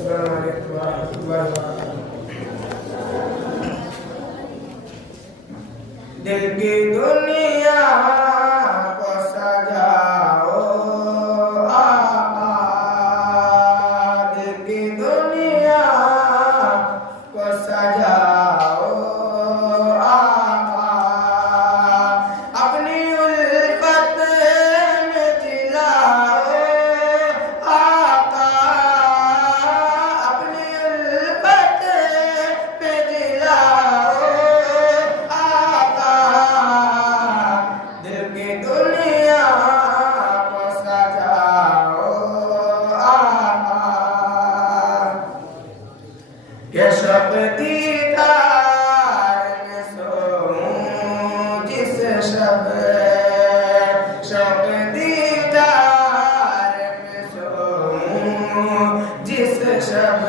अस्सलाम वालेकुम रहमतुल्लाहि व बरकातुहू। दिल की दुनिया को सजाओ आका, दिल की दुनिया को सजाओ आका, अपनी उल्फत में जिलाओ आका, अपनी उल्फत में जिलाओ आका, दिल की दुनिया को सजाओ आका। के शब दीदार में सोऊं जिस शब, शब दीदार में सोऊं जिस शब